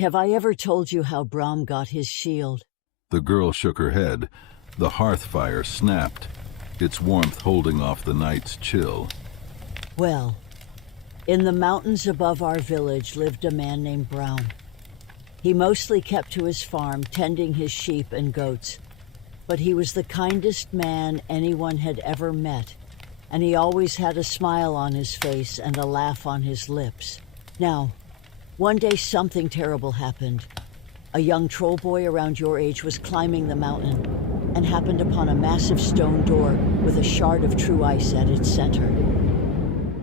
Have I ever told you how Braum got his shield? The girl shook her head. The hearth fire snapped, its warmth holding off the night's chill. Well, in the mountains above our village lived a man named Braum. He mostly kept to his farm, tending his sheep and goats. But he was the kindest man anyone had ever met, and he always had a smile on his face and a laugh on his lips. Now, one day something terrible happened. A young troll boy around your age was climbing the mountain and happened upon a massive stone door with a shard of true ice at its center.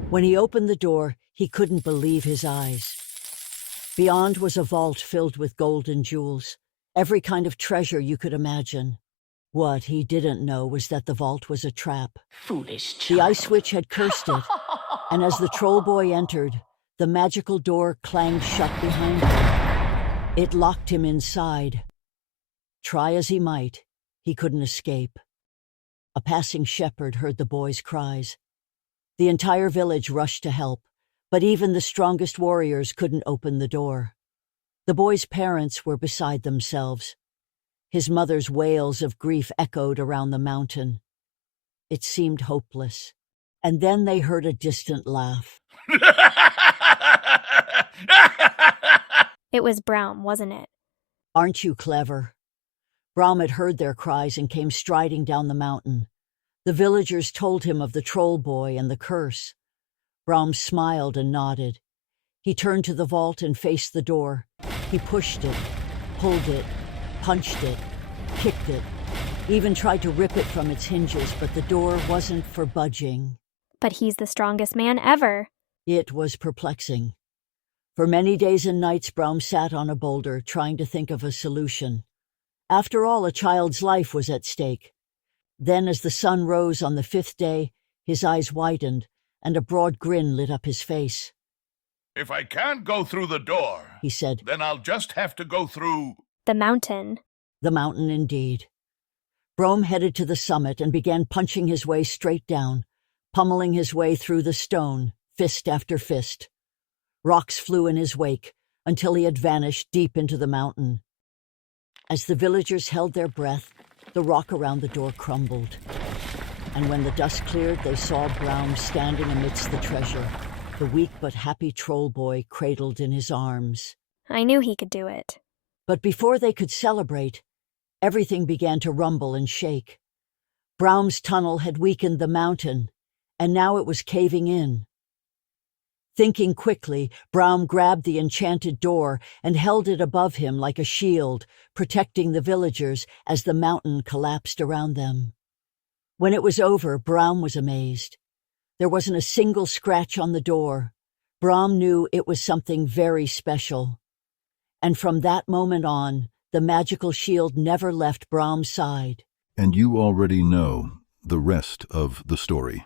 When he opened the door, he couldn't believe his eyes. Beyond was a vault filled with gold and jewels, every kind of treasure you could imagine. What he didn't know was that the vault was a trap. Foolish child. The ice witch had cursed it, and as the troll boy entered, the magical door clanged shut behind him. It locked him inside. Try as he might, he couldn't escape. A passing shepherd heard the boy's cries. The entire village rushed to help, but even the strongest warriors couldn't open the door. The boy's parents were beside themselves. His mother's wails of grief echoed around the mountain. It seemed hopeless. And then they heard a distant laugh. It was Braum, wasn't it? Aren't you clever? Braum had heard their cries and came striding down the mountain. The villagers told him of the troll boy and the curse. Braum smiled and nodded. He turned to the vault and faced the door. He pushed it, pulled it, punched it, kicked it, even tried to rip it from its hinges, but the door wasn't for budging. But he's the strongest man ever. It was perplexing. For many days and nights, Braum sat on a boulder, trying to think of a solution. After all, a child's life was at stake. Then, as the sun rose on the 5th day, his eyes widened, and a broad grin lit up his face. If I can't go through the door, He said, then I'll just have to go through... The mountain. The mountain indeed. Braum headed to the summit and began punching his way straight down, pummeling his way through the stone, fist after fist. Rocks flew in his wake until he had vanished deep into the mountain. As the villagers held their breath, the rock around the door crumbled. And when the dust cleared, they saw Braum standing amidst the treasure, the weak but happy troll boy cradled in his arms. I knew he could do it. But before they could celebrate, everything began to rumble and shake. Braum's tunnel had weakened the mountain, and now it was caving in. Thinking quickly, Braum grabbed the enchanted door and held it above him like a shield, protecting the villagers as the mountain collapsed around them. When it was over, Braum was amazed. There wasn't a single scratch on the door. Braum knew it was something very special. And from that moment on, the magical shield never left Braum's side. And you already know the rest of the story.